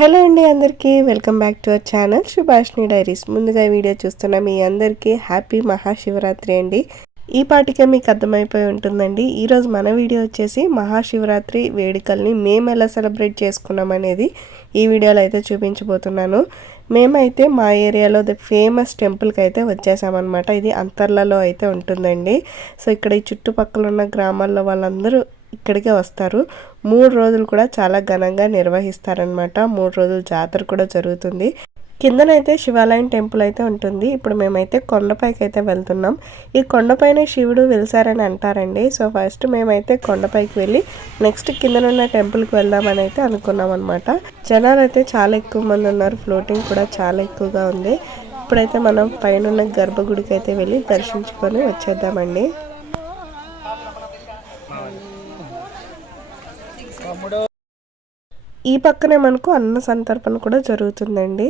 Hello అండి అందరికీ welcome back to our channel Subhashini diaries. ముందుగా వీడియో చూస్తున్న మీ అందరికీ హ్యాపీ మహాశివరాత్రి అండి. ఈ పాటికే మీకు అర్థమైపోయి ఉంటుందండి. ఈరోజు మన వీడియో వచ్చేసి మహాశివరాత్రి వేడుకల్ని మేము ఎలా సెలబ్రేట్ చేసుకున్నాం అనేది ఈ వీడియోలో అయితే చూపించబోతున్నాను. మేమైతే మా ఏరియాలో ది ఫేమస్ టెంపుల్కి అయితే వచ్చేసామన్నమాట. ఇది అంతర్లలో అయితే ఉంటుందండి. సో ఇక్కడ ఈ చుట్టుపక్కల ఉన్న గ్రామాల్లో వాళ్ళందరూ ఇక్కడికే వస్తారు. 3 రోజులు కూడా చాలా ఘనంగా నిర్వహిస్తారనమాట. 3 రోజులు జాతర కూడా జరుగుతుంది. కిందనైతే శివాలయం టెంపుల్ అయితే ఉంటుంది. ఇప్పుడు మేమైతే కొండపైకి అయితే వెళ్తున్నాం. ఈ కొండపైన శివుడు వెలిసారని అంటారండి. సో ఫస్ట్ మేమైతే కొండపైకి వెళ్ళి నెక్స్ట్ కిందనున్న టెంపుల్కి వెళ్దామని అయితే అనుకున్నాం అనమాట. జనాలు అయితే చాలా ఎక్కువ మంది ఉన్నారు. ఫ్లోటింగ్ కూడా చాలా ఎక్కువగా ఉంది. ఇప్పుడైతే మనం పైన గర్భగుడికి అయితే వెళ్ళి దర్శించుకొని వచ్చేద్దామండి. ఈ పక్కనే మనకు అన్న సంతర్పణ కూడా జరుగుతుందండి.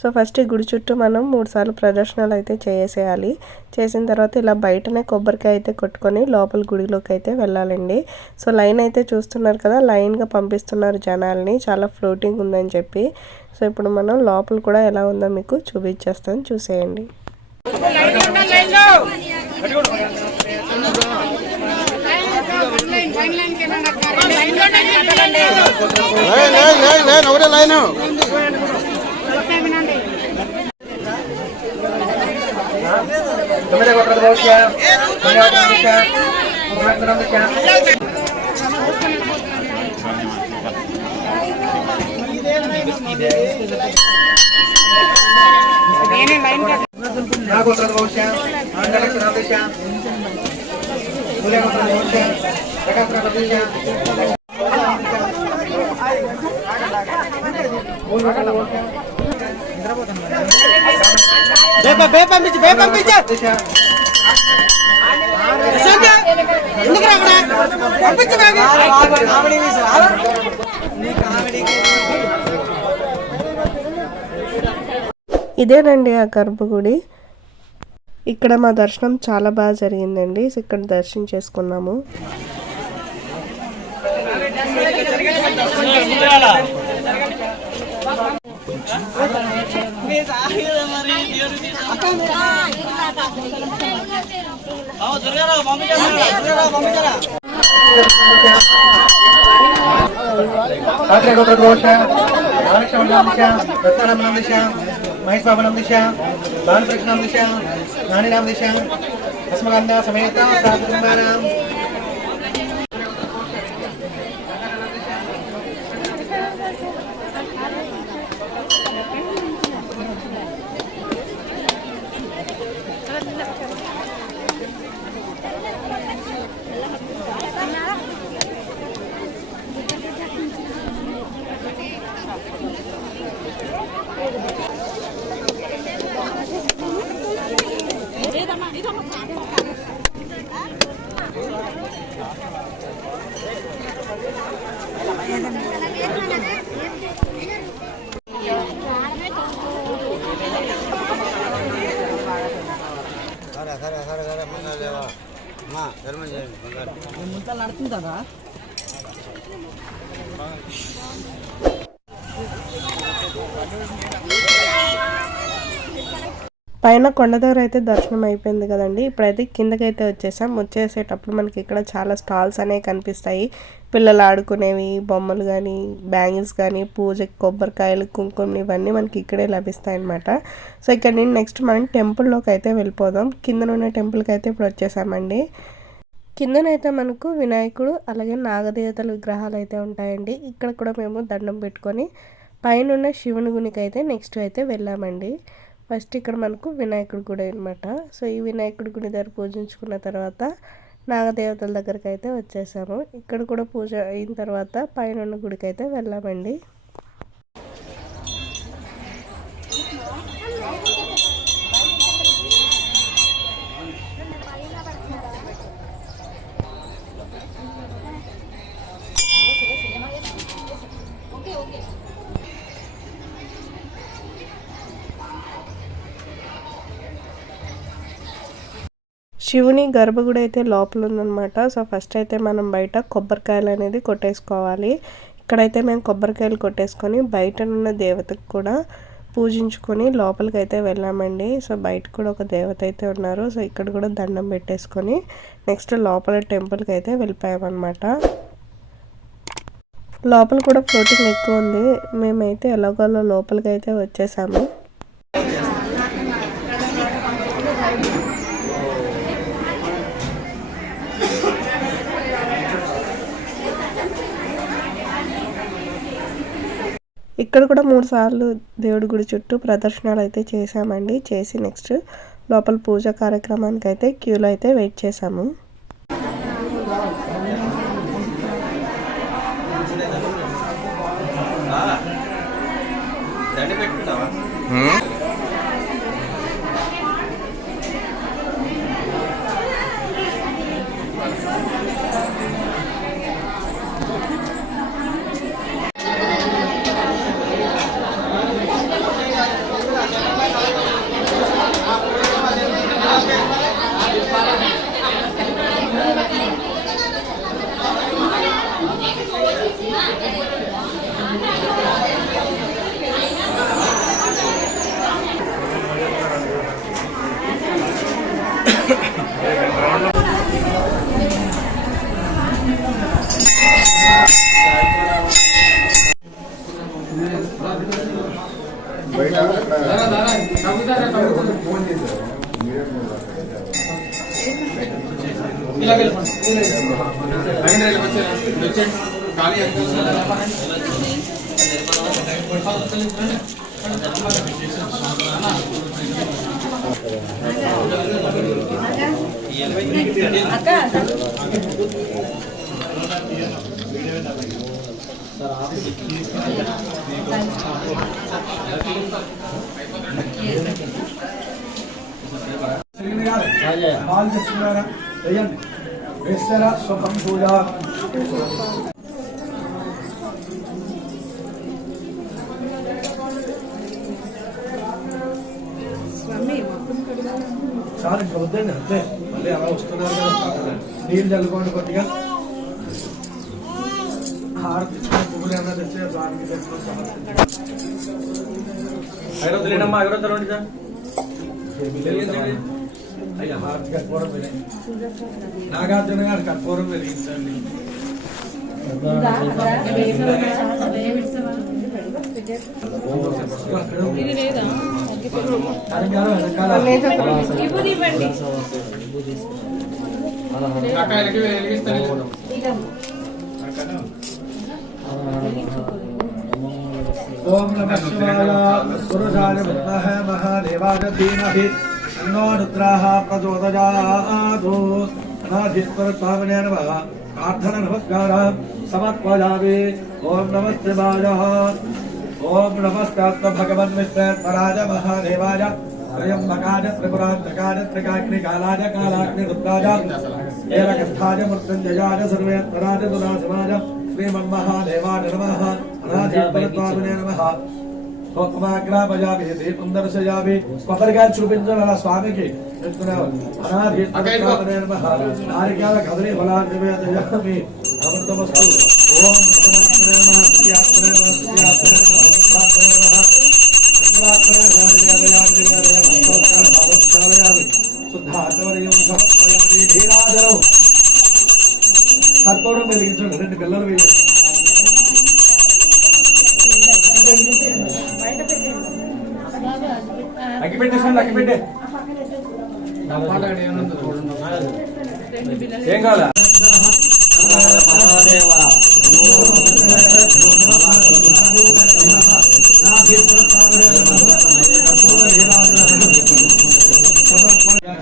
సో ఫస్ట్ ఈ గుడి చుట్టూ మనం 3 సార్లు ప్రదర్శనలు అయితే చేసేయాలి. చేసిన తర్వాత ఇలా బయటనే కొబ్బరికాయ అయితే కొట్టుకొని లోపల గుడిలోకి అయితే వెళ్ళాలండి. సో లైన్ అయితే చూస్తున్నారు కదా, లైన్గా పంపిస్తున్నారు జనాల్ని. చాలా ఫ్లోటింగ్ ఉందని చెప్పి. సో ఇప్పుడు మనం లోపల కూడా ఎలా ఉందో మీకు చూపించేస్తాను, చూసేయండి. ఇదేనండి ఆ గర్భగుడి. ఇక్కడ మా దర్శనం చాలా బాగా జరిగిందండి. ఇక్కడ దర్శనం చేసుకున్నాము. మహేష్ బాబునం దిశ బాలకృష్ణం దిశ నానినాం దిశ అస్మగంధ సమేత సాధుకుమారం నడుతుందా పైన కొండ దగ్గర అయితే దర్శనం అయిపోయింది కదండి. ఇప్పుడైతే కిందకైతే వచ్చేసాం. వచ్చేసేటప్పుడు మనకి ఇక్కడ చాలా స్టాల్స్ అనేవి కనిపిస్తాయి. పిల్లలు ఆడుకునేవి, బొమ్మలు కానీ, బ్యాంగిల్స్ కానీ, పూజకి కొబ్బరికాయలు, కుంకుమలు ఇవన్నీ మనకి ఇక్కడే లభిస్తాయి అన్నమాట. సో ఇక్కడ నేను నెక్స్ట్ మనం టెంపుల్లోకి అయితే వెళ్ళిపోదాం. కిందనున్న టెంపుల్కి అయితే ఇప్పుడు వచ్చేసామండి. కిందనైతే మనకు వినాయకుడు అలాగే నాగదేవతల విగ్రహాలు అయితే ఉంటాయండి. ఇక్కడ కూడా మేము దండం పెట్టుకొని పైన శివుని గునికి అయితే నెక్స్ట్ అయితే వెళ్ళామండి. ఫస్ట్ ఇక్కడ మనకు వినాయకుడి గుడి అనమాట. సో ఈ వినాయకుడి గుడి దగ్గర పూజించుకున్న తర్వాత నాగదేవతల దగ్గరికి అయితే వచ్చేసాము. ఇక్కడ కూడా పూజ అయిన తర్వాత పైన గుడికి అయితే వెళ్ళామండి. శివుని గర్భగుడి అయితే లోపల ఉందన్నమాట. సో ఫస్ట్ అయితే మనం బయట కొబ్బరికాయలు అనేది కొట్టేసుకోవాలి. ఇక్కడైతే మేము కొబ్బరికాయలు కొట్టేసుకొని బయట ఉన్న దేవతకు కూడా పూజించుకొని లోపలికి అయితే వెళ్ళామండి. సో బయట కూడా ఒక దేవత అయితే ఉన్నారు. సో ఇక్కడ కూడా దండం పెట్టేసుకొని నెక్స్ట్ లోపల టెంపుల్కి అయితే వెళ్ళిపోయామన్నమాట. లోపల కూడా ఫ్లోటింగ్ ఎక్కువ ఉంది. మేమైతే ఎలాగోలా లోపలికి అయితే వచ్చేసాము. ఇక్కడ కూడా 3 సార్లు దేవుడి గుడి చుట్టూ ప్రదర్శనలు అయితే చేసామండి. చేసి నెక్స్ట్ లోపల పూజ కార్యక్రమానికి అయితే క్యూలో అయితే వెయిట్ చేసాము. చాలు ఇంకా వద్దండి అంతే. మళ్ళీ అలా వస్తున్నారు కదా, నీళ్ళు చల్లుకోండి కొద్దిగా. హారతి పువ్వులు ఏమన్నా తెచ్చే స్వామికి తెచ్చుకొని సమర్పించండి. అయ్యా హారతి కర్పూరం వెలిగి నాగార్జున గారు కర్పూరం వెలిగించండి. ఓం నమః శివాయ పురుషాయ విద్మహే మహాదేవాయ ధీమహి తన్నో రుద్రః ప్రచోదయాత్. అనాధిస్వరస్వామినే నమః. ప్రార్థన నమస్కార సమర్పయామి. ఓం నమః శివాయ. ఓం నమస్కార భగవన్ విశ్వేశ్వరాయ మహాదేవాయ త్రయంబకాయ త్రిపురాంతకాయ త్రికాగ్నికాలాయ కాలాగ్ని రుద్రాయ ఏకకంఠాయ మృత్యుంజయాయ సర్వేశ్వరాయ సురాశివాయ శ్రీమన్మహాదేవాయ నమః. అనాధిస్వరస్వామినే నమః. స్తోత్రమాగ్రాపయామి దీపం దర్శయామి. కొబ్బరికాయలు చూపించాలి అలా స్వామికి. అనాధిస్వరస్వామినే నమః. నారికేళ కదలి ఫలాన్ని నివేదయామి. అమృతమస్తు. ఓం భగవాత్మనే నమః. శ్రీయాత్మనే నమః. శ్రీయాత్మనే నమః. భగవాత్మనే నమః. భగవాత్మనే నమః. నివేదయామి. నివేదయామి. భగవత్కాలం శుద్ధాత్మవర్యం సమర్పయామి. ధీరాజనం కర్పూరం వెలిగించండి. 2 పిల్లలు వేయండి. అగ్గిపెట్టే ఏం కావాలా?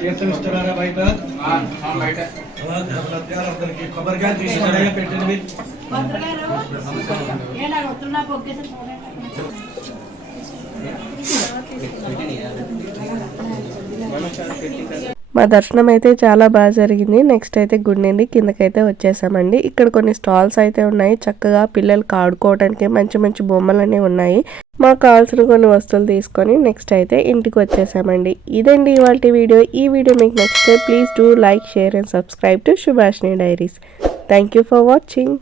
తీర్థమిస్తున్నారా బయట? అందరికి కొబ్బరికాయలు తీసుకున్నాయా పెట్టినవి? మా దర్శనం అయితే చాలా బాగా జరిగింది. నెక్స్ట్ అయితే గుడి నుండి కిందకైతే వచ్చేసామండి. ఇక్కడ కొన్ని స్టాల్స్ అయితే ఉన్నాయి. చక్కగా పిల్లలకి ఆడుకోవడానికి మంచి మంచి బొమ్మలు అనేవి ఉన్నాయి. మాకు కావాల్సిన కొన్ని వస్తువులు తీసుకొని నెక్స్ట్ అయితే ఇంటికి వచ్చేసామండి. ఇదండి ఇవాల్టి వీడియో. ఈ వీడియో మీకు నచ్చితే please do like, share and subscribe to Subhashini diaries. Thank you for watching.